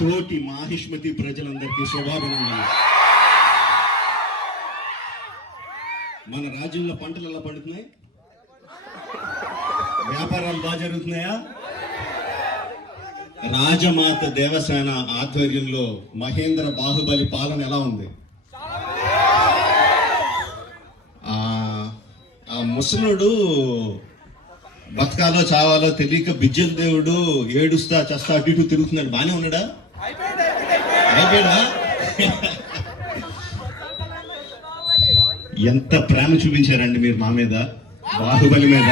తోటి మాహిష్మతి ప్రజలందరికీ శుభాభినందనలు. మన రాజ్యంలో పంటలు ఎలా పండుతున్నాయి? వ్యాపారాలు బాగా జరుగుతున్నాయా? రాజమాత దేవసేన ఆధ్వర్యంలో మహేంద్ర బాహుబలి పాలన ఎలా ఉంది? ఆ ముసలుడు బతకాలో చావాలో తెలియక బిజ్జల దేవుడు ఏడుస్తా చస్తా అటు ఇటు తిరుగుతున్నాడు. బానే ఉన్నాడా? అయిపోయాడా? ఎంత ప్రేమ చూపించారండి మీరు మా మీద, బాహుబలి మీద.